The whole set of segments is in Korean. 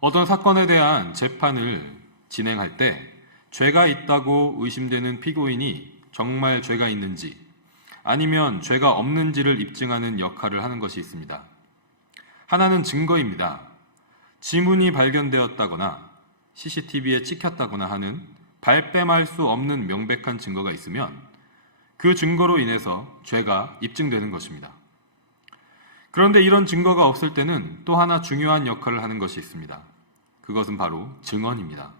어떤 사건에 대한 재판을 진행할 때 죄가 있다고 의심되는 피고인이 정말 죄가 있는지 아니면 죄가 없는지를 입증하는 역할을 하는 것이 있습니다. 하나는 증거입니다. 지문이 발견되었다거나 CCTV에 찍혔다거나 하는 발뺌할 수 없는 명백한 증거가 있으면 그 증거로 인해서 죄가 입증되는 것입니다. 그런데 이런 증거가 없을 때는 또 하나 중요한 역할을 하는 것이 있습니다. 그것은 바로 증언입니다.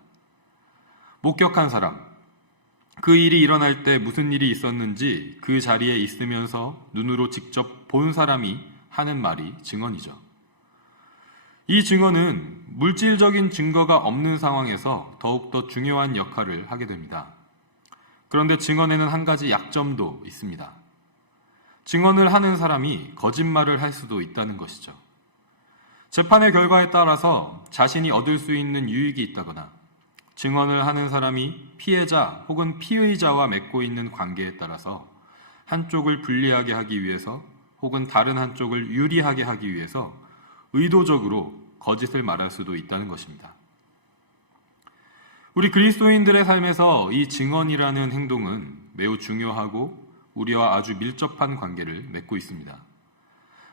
목격한 사람, 그 일이 일어날 때 무슨 일이 있었는지 그 자리에 있으면서 눈으로 직접 본 사람이 하는 말이 증언이죠. 이 증언은 물질적인 증거가 없는 상황에서 더욱더 중요한 역할을 하게 됩니다. 그런데 증언에는 한 가지 약점도 있습니다. 증언을 하는 사람이 거짓말을 할 수도 있다는 것이죠. 재판의 결과에 따라서 자신이 얻을 수 있는 유익이 있다거나 증언을 하는 사람이 피해자 혹은 피의자와 맺고 있는 관계에 따라서 한쪽을 불리하게 하기 위해서 혹은 다른 한쪽을 유리하게 하기 위해서 의도적으로 거짓을 말할 수도 있다는 것입니다. 우리 그리스도인들의 삶에서 이 증언이라는 행동은 매우 중요하고 우리와 아주 밀접한 관계를 맺고 있습니다.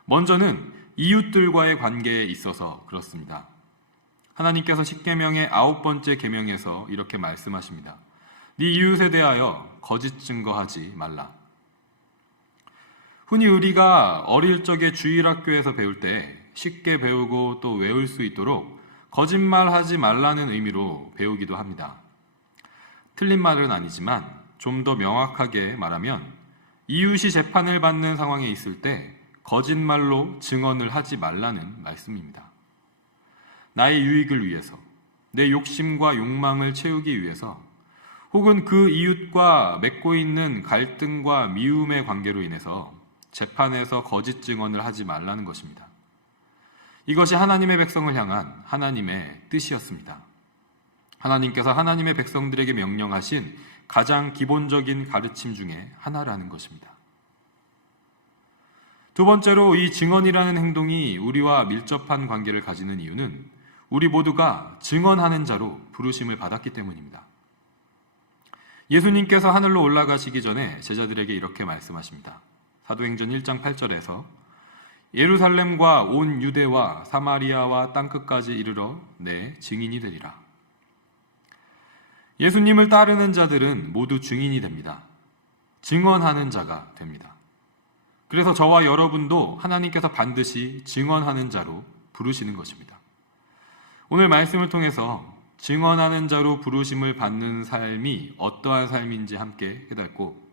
먼저는 이웃들과의 관계에 있어서 그렇습니다. 하나님께서 십계명의 9번째 계명에서 이렇게 말씀하십니다. 네 이웃에 대하여 거짓 증거하지 말라. 흔히 우리가 어릴 적에 주일학교에서 배울 때 쉽게 배우고 또 외울 수 있도록 거짓말하지 말라는 의미로 배우기도 합니다. 틀린 말은 아니지만 좀 더 명확하게 말하면 이웃이 재판을 받는 상황에 있을 때 거짓말로 증언을 하지 말라는 말씀입니다. 나의 유익을 위해서, 내 욕심과 욕망을 채우기 위해서, 혹은 그 이웃과 맺고 있는 갈등과 미움의 관계로 인해서 재판에서 거짓 증언을 하지 말라는 것입니다. 이것이 하나님의 백성을 향한 하나님의 뜻이었습니다. 하나님께서 하나님의 백성들에게 명령하신 가장 기본적인 가르침 중에 하나라는 것입니다. 두 번째로 이 증언이라는 행동이 우리와 밀접한 관계를 가지는 이유는 우리 모두가 증언하는 자로 부르심을 받았기 때문입니다. 예수님께서 하늘로 올라가시기 전에 제자들에게 이렇게 말씀하십니다. 사도행전 1장 8절에서 예루살렘과 온 유대와 사마리아와 땅끝까지 이르러 내 증인이 되리라. 예수님을 따르는 자들은 모두 증인이 됩니다. 증언하는 자가 됩니다. 그래서 저와 여러분도 하나님께서 반드시 증언하는 자로 부르시는 것입니다. 오늘 말씀을 통해서 증언하는 자로 부르심을 받는 삶이 어떠한 삶인지 함께 깨닫고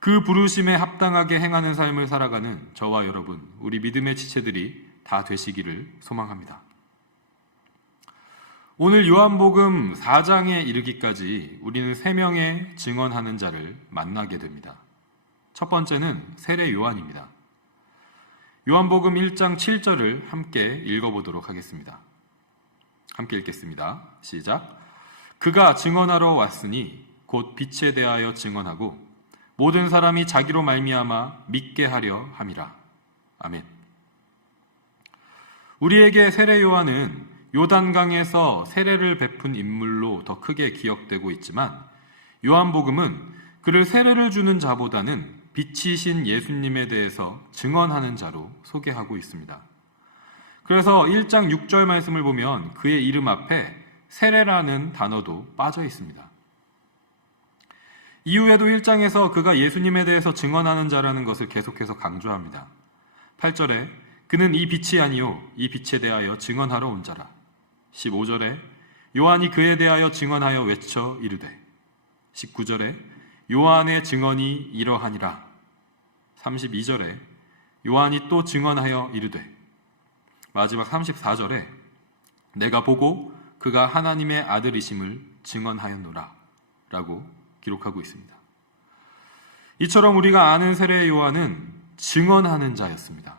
그 부르심에 합당하게 행하는 삶을 살아가는 저와 여러분, 우리 믿음의 지체들이 다 되시기를 소망합니다. 오늘 요한복음 4장에 이르기까지 우리는 3명의 증언하는 자를 만나게 됩니다. 첫 번째는 세례 요한입니다. 요한복음 1장 7절을 함께 읽어보도록 하겠습니다. 함께 읽겠습니다. 시작. 그가 증언하러 왔으니 곧 빛에 대하여 증언하고 모든 사람이 자기로 말미암아 믿게 하려 함이라. 아멘. 우리에게 세례 요한은 요단강에서 세례를 베푼 인물로 더 크게 기억되고 있지만 요한복음은 그를 세례를 주는 자보다는 빛이신 예수님에 대해서 증언하는 자로 소개하고 있습니다. 그래서 1장 6절 말씀을 보면 그의 이름 앞에 세례라는 단어도 빠져 있습니다. 이후에도 1장에서 그가 예수님에 대해서 증언하는 자라는 것을 계속해서 강조합니다. 8절에 그는 이 빛이 아니요 이 빛에 대하여 증언하러 온 자라. 15절에 요한이 그에 대하여 증언하여 외쳐 이르되 19절에 요한의 증언이 이러하니라. 32절에 요한이 또 증언하여 이르되 마지막 34절에 내가 보고 그가 하나님의 아들이심을 증언하였노라 라고 기록하고 있습니다. 이처럼 우리가 아는 세례 요한은 증언하는 자였습니다.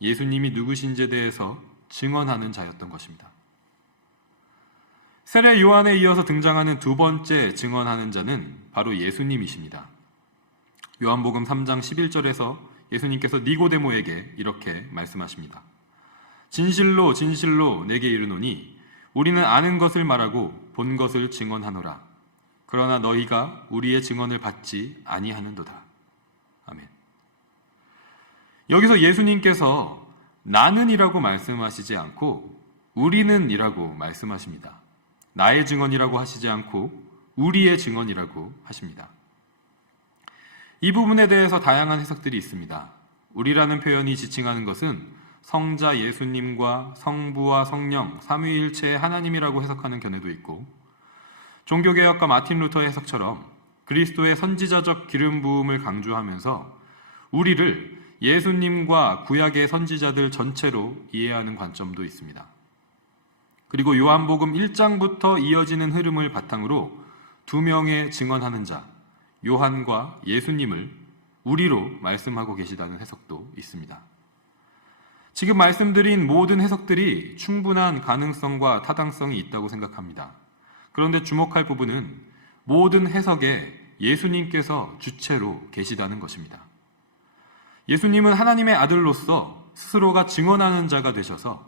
예수님이 누구신지에 대해서 증언하는 자였던 것입니다. 세례 요한에 이어서 등장하는 두 번째 증언하는 자는 바로 예수님이십니다. 요한복음 3장 11절에서 예수님께서 니고데모에게 이렇게 말씀하십니다. 진실로 진실로 내게 이르노니 우리는 아는 것을 말하고 본 것을 증언하노라. 그러나 너희가 우리의 증언을 받지 아니하는도다. 아멘. 여기서 예수님께서 나는이라고 말씀하시지 않고 우리는이라고 말씀하십니다. 나의 증언이라고 하시지 않고 우리의 증언이라고 하십니다. 이 부분에 대해서 다양한 해석들이 있습니다. 우리라는 표현이 지칭하는 것은 성자 예수님과 성부와 성령, 삼위일체의 하나님이라고 해석하는 견해도 있고, 종교개혁가 마틴 루터의 해석처럼 그리스도의 선지자적 기름 부음을 강조하면서 우리를 예수님과 구약의 선지자들 전체로 이해하는 관점도 있습니다. 그리고 요한복음 1장부터 이어지는 흐름을 바탕으로 두 명의 증언하는 자, 요한과 예수님을 우리로 말씀하고 계시다는 해석도 있습니다. 지금 말씀드린 모든 해석들이 충분한 가능성과 타당성이 있다고 생각합니다. 그런데 주목할 부분은 모든 해석에 예수님께서 주체로 계시다는 것입니다. 예수님은 하나님의 아들로서 스스로가 증언하는 자가 되셔서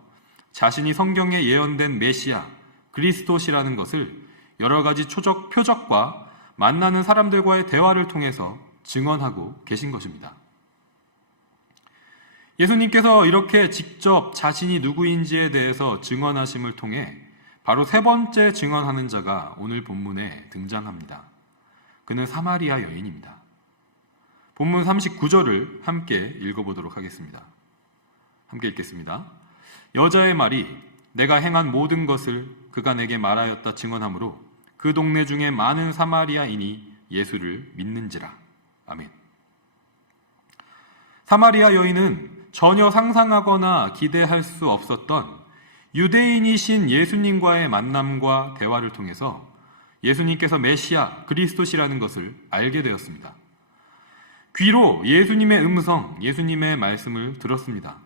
자신이 성경에 예언된 메시아, 그리스도시라는 것을 여러 가지 표적과 만나는 사람들과의 대화를 통해서 증언하고 계신 것입니다. 예수님께서 이렇게 직접 자신이 누구인지에 대해서 증언하심을 통해 바로 세 번째 증언하는 자가 오늘 본문에 등장합니다. 그는 사마리아 여인입니다. 본문 39절을 함께 읽어보도록 하겠습니다. 함께 읽겠습니다. 여자의 말이 내가 행한 모든 것을 그가 내게 말하였다 증언하므로 그 동네 중에 많은 사마리아인이 예수를 믿는지라. 아멘. 사마리아 여인은 전혀 상상하거나 기대할 수 없었던 유대인이신 예수님과의 만남과 대화를 통해서 예수님께서 메시아, 그리스도시라는 것을 알게 되었습니다. 귀로 예수님의 음성, 예수님의 말씀을 들었습니다.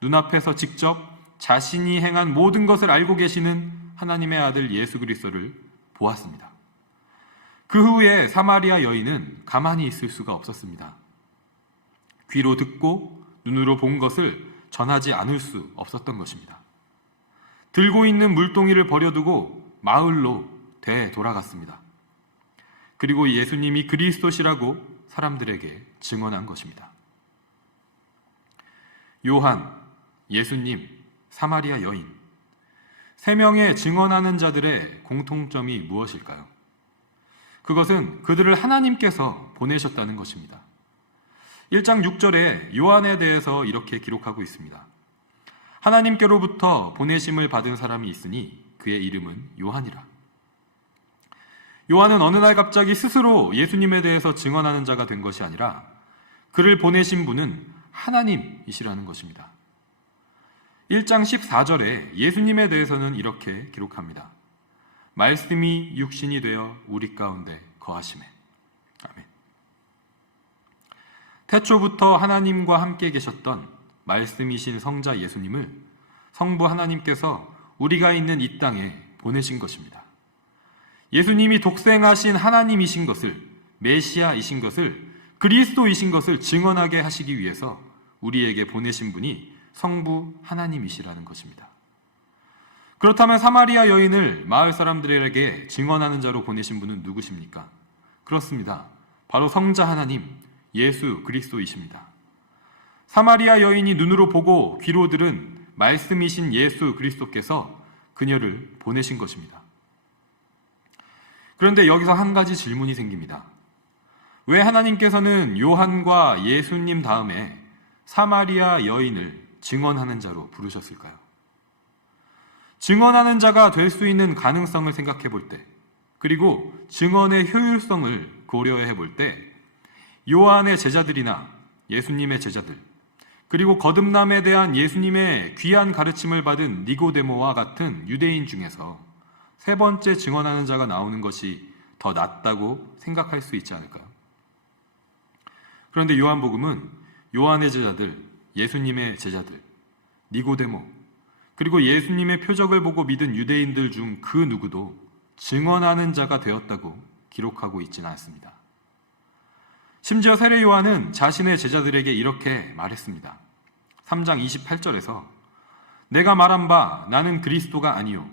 눈앞에서 직접 자신이 행한 모든 것을 알고 계시는 하나님의 아들 예수 그리스도를 보았습니다. 그 후에 사마리아 여인은 가만히 있을 수가 없었습니다. 귀로 듣고 눈으로 본 것을 전하지 않을 수 없었던 것입니다. 들고 있는 물동이를 버려두고 마을로 되돌아갔습니다. 그리고 예수님이 그리스도시라고 사람들에게 증언한 것입니다. 요한, 예수님, 사마리아 여인, 세 명의 증언하는 자들의 공통점이 무엇일까요? 그것은 그들을 하나님께서 보내셨다는 것입니다. 1장 6절에 요한에 대해서 이렇게 기록하고 있습니다. 하나님께로부터 보내심을 받은 사람이 있으니 그의 이름은 요한이라. 요한은 어느 날 갑자기 스스로 예수님에 대해서 증언하는 자가 된 것이 아니라 그를 보내신 분은 하나님이시라는 것입니다. 1장 14절에 예수님에 대해서는 이렇게 기록합니다. 말씀이 육신이 되어 우리 가운데 거하시매. 아멘. 태초부터 하나님과 함께 계셨던 말씀이신 성자 예수님을 성부 하나님께서 우리가 있는 이 땅에 보내신 것입니다. 예수님이 독생하신 하나님이신 것을, 메시아이신 것을, 그리스도이신 것을 증언하게 하시기 위해서 우리에게 보내신 분이 성부 하나님이시라는 것입니다. 그렇다면 사마리아 여인을 마을 사람들에게 증언하는 자로 보내신 분은 누구십니까? 그렇습니다. 바로 성자 하나님, 예수 그리스도이십니다. 사마리아 여인이 눈으로 보고 귀로 들은 말씀이신 예수 그리스도께서 그녀를 보내신 것입니다. 그런데 여기서 한 가지 질문이 생깁니다. 왜 하나님께서는 요한과 예수님 다음에 사마리아 여인을 증언하는 자로 부르셨을까요? 증언하는 자가 될 수 있는 가능성을 생각해 볼 때, 그리고 증언의 효율성을 고려해 볼 때, 요한의 제자들이나 예수님의 제자들, 그리고 거듭남에 대한 예수님의 귀한 가르침을 받은 니고데모와 같은 유대인 중에서 세 번째 증언하는 자가 나오는 것이 더 낫다고 생각할 수 있지 않을까요? 그런데 요한복음은 요한의 제자들, 예수님의 제자들, 니고데모, 그리고 예수님의 표적을 보고 믿은 유대인들 중 그 누구도 증언하는 자가 되었다고 기록하고 있지는 않습니다. 심지어 세례 요한은 자신의 제자들에게 이렇게 말했습니다. 3장 28절에서 내가 말한 바 나는 그리스도가 아니요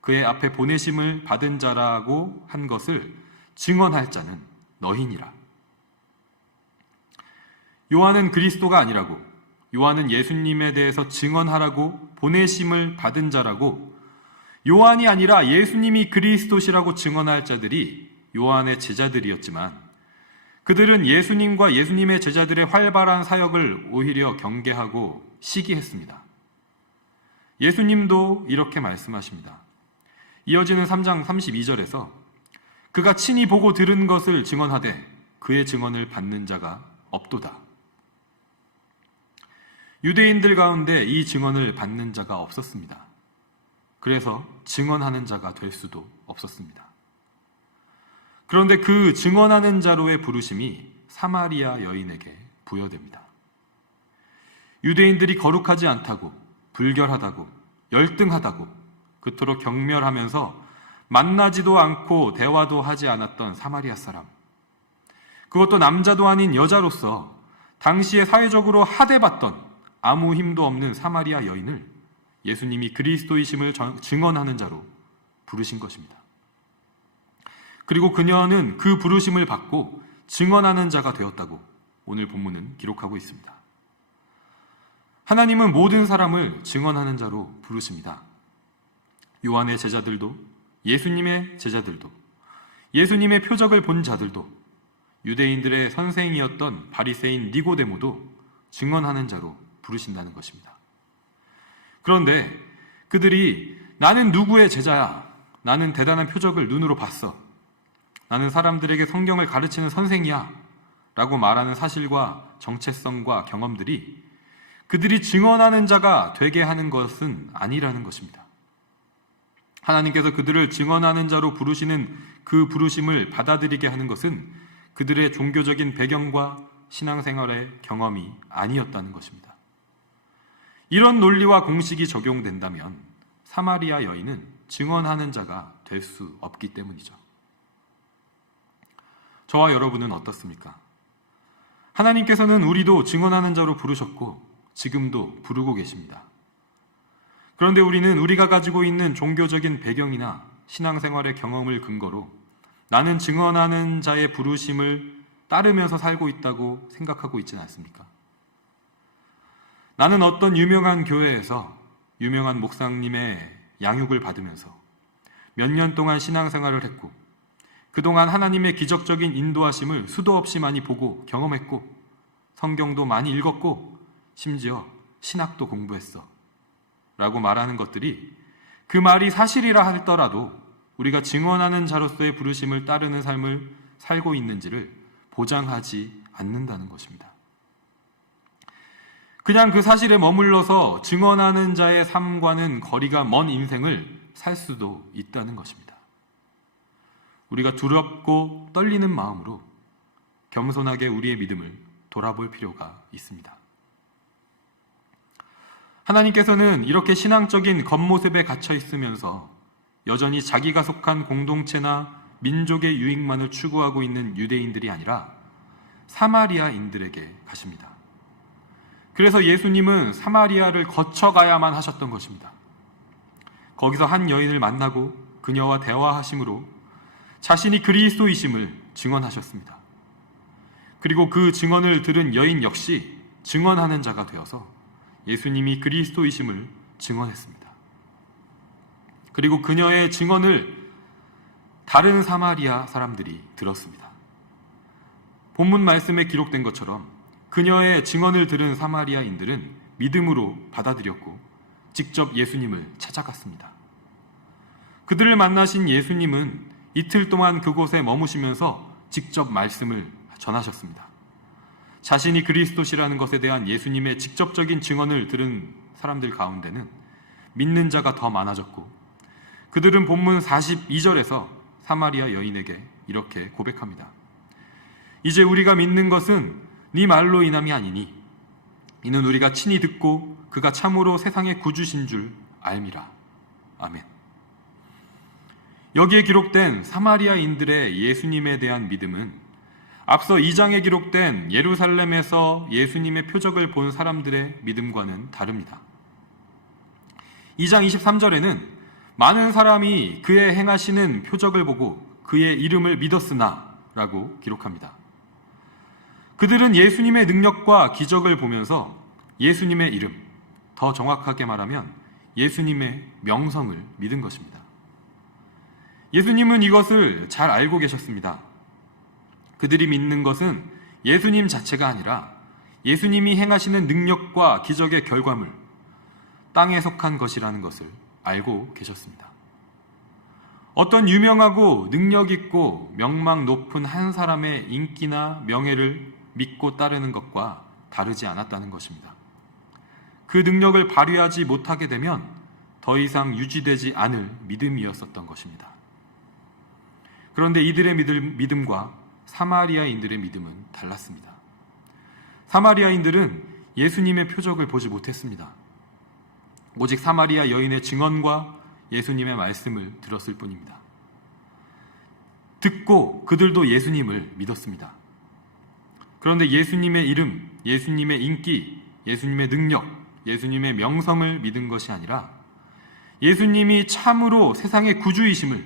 그의 앞에 보내심을 받은 자라고 한 것을 증언할 자는 너희니라. 요한은 그리스도가 아니라고, 요한은 예수님에 대해서 증언하라고 보내심을 받은 자라고, 요한이 아니라 예수님이 그리스도시라고 증언할 자들이 요한의 제자들이었지만 그들은 예수님과 예수님의 제자들의 활발한 사역을 오히려 경계하고 시기했습니다. 예수님도 이렇게 말씀하십니다. 이어지는 3장 32절에서 그가 친히 보고 들은 것을 증언하되 그의 증언을 받는 자가 없도다. 유대인들 가운데 이 증언을 받는 자가 없었습니다. 그래서 증언하는 자가 될 수도 없었습니다. 그런데 그 증언하는 자로의 부르심이 사마리아 여인에게 부여됩니다. 유대인들이 거룩하지 않다고, 불결하다고, 열등하다고 그토록 경멸하면서 만나지도 않고 대화도 하지 않았던 사마리아 사람, 그것도 남자도 아닌 여자로서 당시에 사회적으로 하대받던 아무 힘도 없는 사마리아 여인을 예수님이 그리스도이심을 증언하는 자로 부르신 것입니다. 그리고 그녀는 그 부르심을 받고 증언하는 자가 되었다고 오늘 본문은 기록하고 있습니다. 하나님은 모든 사람을 증언하는 자로 부르십니다. 요한의 제자들도, 예수님의 제자들도, 예수님의 표적을 본 자들도, 유대인들의 선생이었던 바리새인 니고데모도 증언하는 자로 부르신다는 것입니다. 그런데 그들이 나는 누구의 제자야, 나는 대단한 표적을 눈으로 봤어, 나는 사람들에게 성경을 가르치는 선생이야 라고 말하는 사실과 정체성과 경험들이 그들이 증언하는 자가 되게 하는 것은 아니라는 것입니다. 하나님께서 그들을 증언하는 자로 부르시는 그 부르심을 받아들이게 하는 것은 그들의 종교적인 배경과 신앙생활의 경험이 아니었다는 것입니다. 이런 논리와 공식이 적용된다면 사마리아 여인은 증언하는 자가 될 수 없기 때문이죠. 저와 여러분은 어떻습니까? 하나님께서는 우리도 증언하는 자로 부르셨고 지금도 부르고 계십니다. 그런데 우리는 우리가 가지고 있는 종교적인 배경이나 신앙생활의 경험을 근거로 나는 증언하는 자의 부르심을 따르면서 살고 있다고 생각하고 있지는 않습니까? 나는 어떤 유명한 교회에서 유명한 목사님의 양육을 받으면서 몇 년 동안 신앙생활을 했고 그동안 하나님의 기적적인 인도하심을 수도 없이 많이 보고 경험했고 성경도 많이 읽었고 심지어 신학도 공부했어 라고 말하는 것들이 그 말이 사실이라 하더라도 우리가 증언하는 자로서의 부르심을 따르는 삶을 살고 있는지를 보장하지 않는다는 것입니다. 그냥 그 사실에 머물러서 증언하는 자의 삶과는 거리가 먼 인생을 살 수도 있다는 것입니다. 우리가 두렵고 떨리는 마음으로 겸손하게 우리의 믿음을 돌아볼 필요가 있습니다. 하나님께서는 이렇게 신앙적인 겉모습에 갇혀 있으면서 여전히 자기가 속한 공동체나 민족의 유익만을 추구하고 있는 유대인들이 아니라 사마리아인들에게 가십니다. 그래서 예수님은 사마리아를 거쳐가야만 하셨던 것입니다. 거기서 한 여인을 만나고 그녀와 대화하심으로 자신이 그리스도이심을 증언하셨습니다. 그리고 그 증언을 들은 여인 역시 증언하는 자가 되어서 예수님이 그리스도이심을 증언했습니다. 그리고 그녀의 증언을 다른 사마리아 사람들이 들었습니다. 본문 말씀에 기록된 것처럼 그녀의 증언을 들은 사마리아인들은 믿음으로 받아들였고 직접 예수님을 찾아갔습니다. 그들을 만나신 예수님은 이틀 동안 그곳에 머무시면서 직접 말씀을 전하셨습니다. 자신이 그리스도시라는 것에 대한 예수님의 직접적인 증언을 들은 사람들 가운데는 믿는 자가 더 많아졌고 그들은 본문 42절에서 사마리아 여인에게 이렇게 고백합니다. 이제 우리가 믿는 것은 네 말로 인함이 아니니 이는 우리가 친히 듣고 그가 참으로 세상의 구주신 줄 알미라. 아멘. 여기에 기록된 사마리아인들의 예수님에 대한 믿음은 앞서 2장에 기록된 예루살렘에서 예수님의 표적을 본 사람들의 믿음과는 다릅니다. 2장 23절에는 많은 사람이 그의 행하시는 표적을 보고 그의 이름을 믿었으나 라고 기록합니다. 그들은 예수님의 능력과 기적을 보면서 예수님의 이름, 더 정확하게 말하면 예수님의 명성을 믿은 것입니다. 예수님은 이것을 잘 알고 계셨습니다. 그들이 믿는 것은 예수님 자체가 아니라 예수님이 행하시는 능력과 기적의 결과물, 땅에 속한 것이라는 것을 알고 계셨습니다. 어떤 유명하고 능력 있고 명망 높은 한 사람의 인기나 명예를 믿고 따르는 것과 다르지 않았다는 것입니다. 그 능력을 발휘하지 못하게 되면 더 이상 유지되지 않을 믿음이었었던 것입니다. 그런데 이들의 믿음과 사마리아인들의 믿음은 달랐습니다. 사마리아인들은 예수님의 표적을 보지 못했습니다. 오직 사마리아 여인의 증언과 예수님의 말씀을 들었을 뿐입니다. 듣고 그들도 예수님을 믿었습니다. 그런데 예수님의 이름, 예수님의 인기, 예수님의 능력, 예수님의 명성을 믿은 것이 아니라 예수님이 참으로 세상의 구주이심을,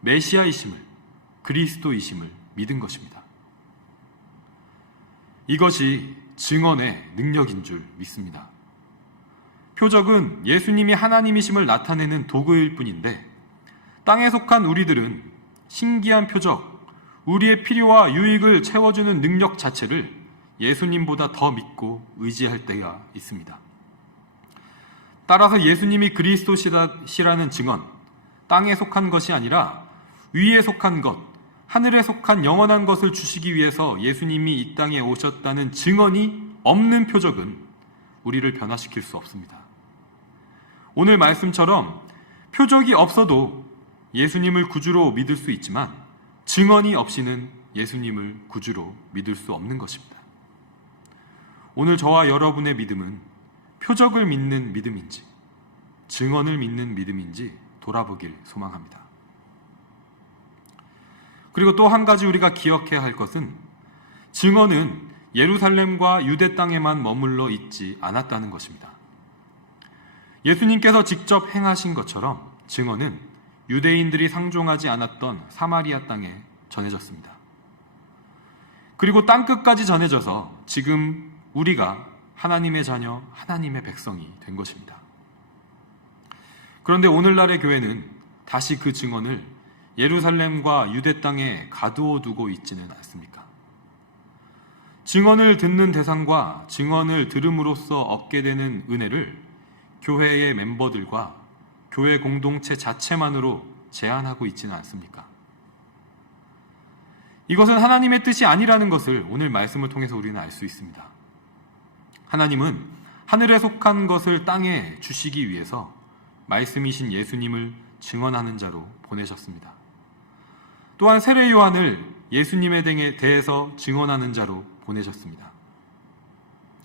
메시아이심을, 그리스도이심을 믿은 것입니다. 이것이 증언의 능력인 줄 믿습니다. 표적은 예수님이 하나님이심을 나타내는 도구일 뿐인데 땅에 속한 우리들은 신기한 표적, 우리의 필요와 유익을 채워주는 능력 자체를 예수님보다 더 믿고 의지할 때가 있습니다. 따라서 예수님이 그리스도시라는 증언, 땅에 속한 것이 아니라 위에 속한 것, 하늘에 속한 영원한 것을 주시기 위해서 예수님이 이 땅에 오셨다는 증언이 없는 표적은 우리를 변화시킬 수 없습니다. 오늘 말씀처럼 표적이 없어도 예수님을 구주로 믿을 수 있지만 증언이 없이는 예수님을 구주로 믿을 수 없는 것입니다. 오늘 저와 여러분의 믿음은 표적을 믿는 믿음인지 증언을 믿는 믿음인지 돌아보길 소망합니다. 그리고 또 한 가지 우리가 기억해야 할 것은 증언은 예루살렘과 유대 땅에만 머물러 있지 않았다는 것입니다. 예수님께서 직접 행하신 것처럼 증언은 유대인들이 상종하지 않았던 사마리아 땅에 전해졌습니다. 그리고 땅끝까지 전해져서 지금 우리가 하나님의 자녀, 하나님의 백성이 된 것입니다. 그런데 오늘날의 교회는 다시 그 증언을 예루살렘과 유대 땅에 가두어 두고 있지는 않습니까? 증언을 듣는 대상과 증언을 들음으로써 얻게 되는 은혜를 교회의 멤버들과 교회 공동체 자체만으로 제한하고 있지는 않습니까? 이것은 하나님의 뜻이 아니라는 것을 오늘 말씀을 통해서 우리는 알 수 있습니다. 하나님은 하늘에 속한 것을 땅에 주시기 위해서 말씀이신 예수님을 증언하는 자로 보내셨습니다. 또한 세례 요한을 예수님에 대해서 증언하는 자로 보내셨습니다.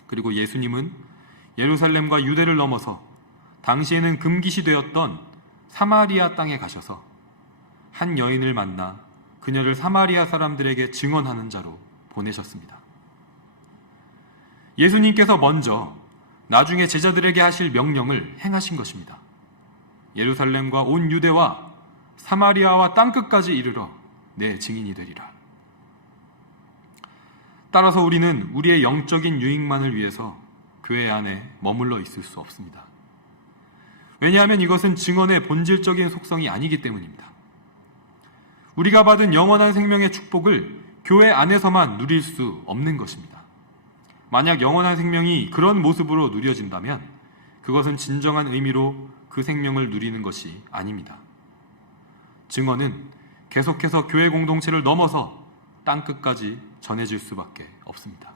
그리고 예수님은 예루살렘과 유대를 넘어서 당시에는 금기시 되었던 사마리아 땅에 가셔서 한 여인을 만나 그녀를 사마리아 사람들에게 증언하는 자로 보내셨습니다. 예수님께서 먼저 나중에 제자들에게 하실 명령을 행하신 것입니다. 예루살렘과 온 유대와 사마리아와 땅끝까지 이르러 내 증인이 되리라. 따라서 우리는 우리의 영적인 유익만을 위해서 교회 안에 머물러 있을 수 없습니다. 왜냐하면 이것은 증언의 본질적인 속성이 아니기 때문입니다. 우리가 받은 영원한 생명의 축복을 교회 안에서만 누릴 수 없는 것입니다. 만약 영원한 생명이 그런 모습으로 누려진다면 그것은 진정한 의미로 그 생명을 누리는 것이 아닙니다. 증언은 계속해서 교회 공동체를 넘어서 땅끝까지 전해질 수밖에 없습니다.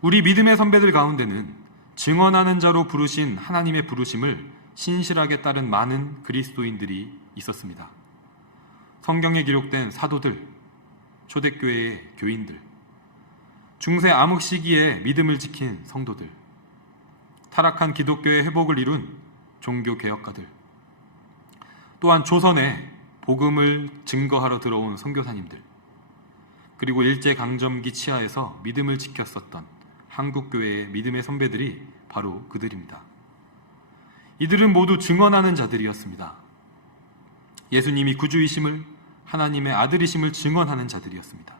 우리 믿음의 선배들 가운데는 증언하는 자로 부르신 하나님의 부르심을 신실하게 따른 많은 그리스도인들이 있었습니다. 성경에 기록된 사도들, 초대교회의 교인들, 중세 암흑 시기에 믿음을 지킨 성도들, 타락한 기독교의 회복을 이룬 종교개혁가들, 또한 조선에 복음을 증거하러 들어온 선교사님들, 그리고 일제강점기 치하에서 믿음을 지켰었던 한국교회의 믿음의 선배들이 바로 그들입니다. 이들은 모두 증언하는 자들이었습니다. 예수님이 구주이심을, 하나님의 아들이심을 증언하는 자들이었습니다.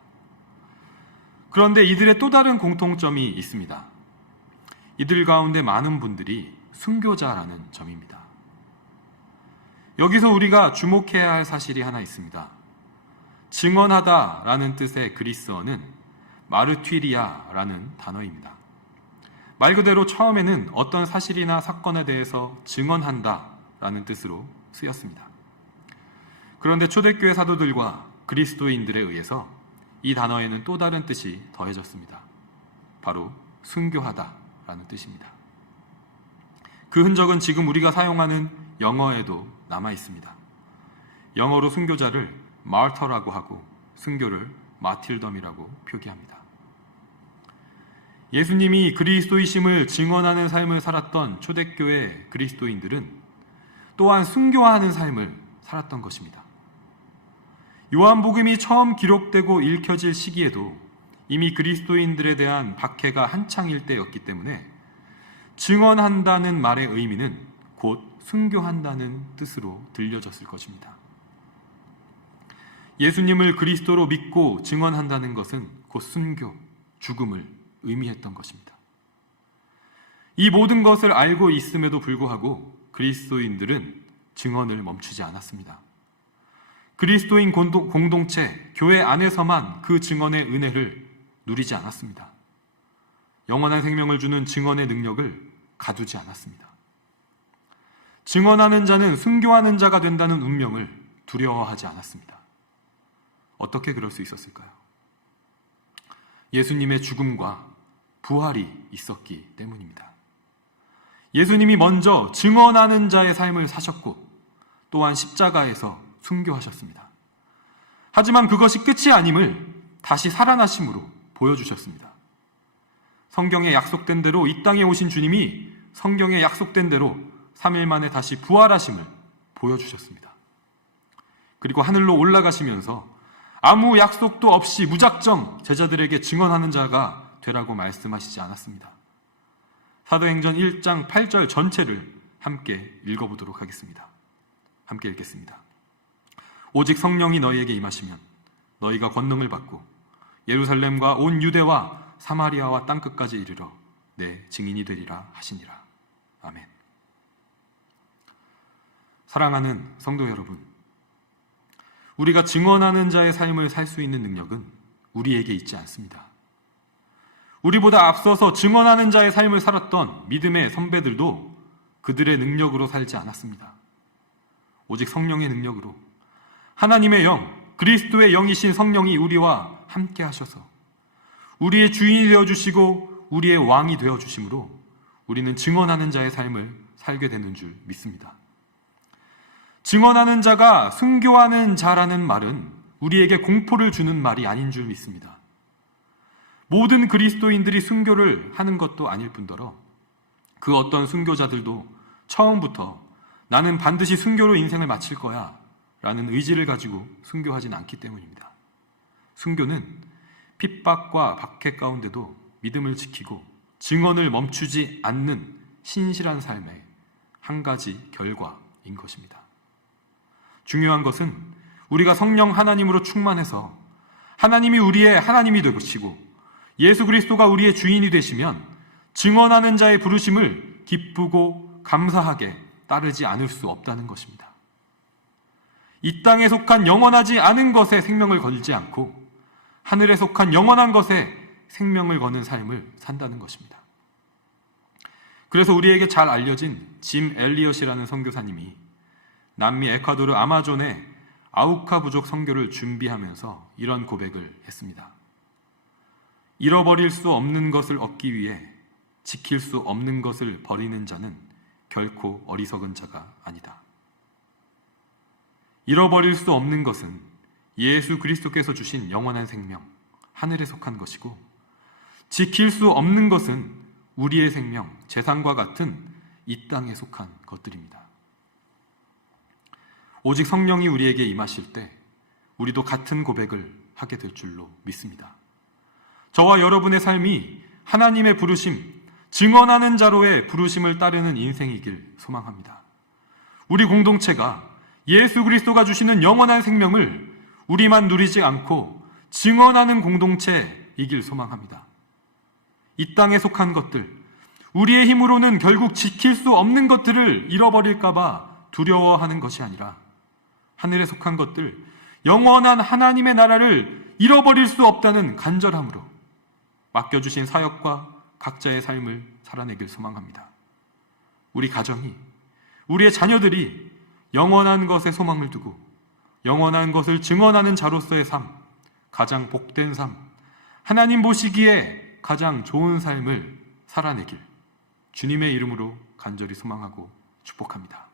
그런데 이들의 또 다른 공통점이 있습니다. 이들 가운데 많은 분들이 순교자라는 점입니다. 여기서 우리가 주목해야 할 사실이 하나 있습니다. 증언하다라는 뜻의 그리스어는 마르튀리아라는 단어입니다. 말 그대로 처음에는 어떤 사실이나 사건에 대해서 증언한다라는 뜻으로 쓰였습니다. 그런데 초대교회 사도들과 그리스도인들에 의해서 이 단어에는 또 다른 뜻이 더해졌습니다. 바로 순교하다라는 뜻입니다. 그 흔적은 지금 우리가 사용하는 영어에도 남아 있습니다. 영어로 순교자를 마르터라고 하고 순교를 마틸덤이라고 표기합니다. 예수님이 그리스도이심을 증언하는 삶을 살았던 초대교회 그리스도인들은 또한 순교하는 삶을 살았던 것입니다. 요한복음이 처음 기록되고 읽혀질 시기에도 이미 그리스도인들에 대한 박해가 한창일 때였기 때문에 증언한다는 말의 의미는 곧 순교한다는 뜻으로 들려졌을 것입니다. 예수님을 그리스도로 믿고 증언한다는 것은 곧 순교, 죽음을 의미했던 것입니다. 이 모든 것을 알고 있음에도 불구하고 그리스도인들은 증언을 멈추지 않았습니다. 그리스도인 공동체, 교회 안에서만 그 증언의 은혜를 누리지 않았습니다. 영원한 생명을 주는 증언의 능력을 가두지 않았습니다. 증언하는 자는 순교하는 자가 된다는 운명을 두려워하지 않았습니다. 어떻게 그럴 수 있었을까요? 예수님의 죽음과 부활이 있었기 때문입니다. 예수님이 먼저 증언하는 자의 삶을 사셨고 또한 십자가에서 순교하셨습니다. 하지만 그것이 끝이 아님을 다시 살아나심으로 보여주셨습니다. 성경에 약속된 대로 이 땅에 오신 주님이 성경에 약속된 대로 3일 만에 다시 부활하심을 보여주셨습니다. 그리고 하늘로 올라가시면서 아무 약속도 없이 무작정 제자들에게 증언하는 자가 되라고 말씀하시지 않았습니다. 사도행전 1장 8절 전체를 함께 읽어보도록 하겠습니다. 함께 읽겠습니다. 오직 성령이 너희에게 임하시면 너희가 권능을 받고 예루살렘과 온 유대와 사마리아와 땅끝까지 이르러 내 증인이 되리라 하시니라. 아멘. 사랑하는 성도 여러분, 우리가 증언하는 자의 삶을 살 수 있는 능력은 우리에게 있지 않습니다. 우리보다 앞서서 증언하는 자의 삶을 살았던 믿음의 선배들도 그들의 능력으로 살지 않았습니다. 오직 성령의 능력으로 하나님의 영, 그리스도의 영이신 성령이 우리와 함께 하셔서 우리의 주인이 되어주시고 우리의 왕이 되어주심으로 우리는 증언하는 자의 삶을 살게 되는 줄 믿습니다. 증언하는 자가 순교하는 자라는 말은 우리에게 공포를 주는 말이 아닌 줄 믿습니다. 모든 그리스도인들이 순교를 하는 것도 아닐 뿐더러 그 어떤 순교자들도 처음부터 나는 반드시 순교로 인생을 마칠 거야 라는 의지를 가지고 순교하진 않기 때문입니다. 순교는 핍박과 박해 가운데도 믿음을 지키고 증언을 멈추지 않는 신실한 삶의 한 가지 결과인 것입니다. 중요한 것은 우리가 성령 하나님으로 충만해서 하나님이 우리의 하나님이 되시고 예수 그리스도가 우리의 주인이 되시면 증언하는 자의 부르심을 기쁘고 감사하게 따르지 않을 수 없다는 것입니다. 이 땅에 속한 영원하지 않은 것에 생명을 걸지 않고 하늘에 속한 영원한 것에 생명을 거는 삶을 산다는 것입니다. 그래서 우리에게 잘 알려진 짐 엘리엇이라는 선교사님이 남미 에콰도르 아마존의 아우카 부족 선교를 준비하면서 이런 고백을 했습니다. 잃어버릴 수 없는 것을 얻기 위해 지킬 수 없는 것을 버리는 자는 결코 어리석은 자가 아니다. 잃어버릴 수 없는 것은 예수 그리스도께서 주신 영원한 생명, 하늘에 속한 것이고 지킬 수 없는 것은 우리의 생명, 재산과 같은 이 땅에 속한 것들입니다. 오직 성령이 우리에게 임하실 때 우리도 같은 고백을 하게 될 줄로 믿습니다. 저와 여러분의 삶이 하나님의 부르심, 증언하는 자로의 부르심을 따르는 인생이길 소망합니다. 우리 공동체가 예수 그리스도가 주시는 영원한 생명을 우리만 누리지 않고 증언하는 공동체이길 소망합니다. 이 땅에 속한 것들, 우리의 힘으로는 결국 지킬 수 없는 것들을 잃어버릴까 봐 두려워하는 것이 아니라 하늘에 속한 것들, 영원한 하나님의 나라를 잃어버릴 수 없다는 간절함으로 맡겨주신 사역과 각자의 삶을 살아내길 소망합니다. 우리 가정이, 우리의 자녀들이 영원한 것에 소망을 두고 영원한 것을 증언하는 자로서의 삶, 가장 복된 삶, 하나님 보시기에 가장 좋은 삶을 살아내길 주님의 이름으로 간절히 소망하고 축복합니다.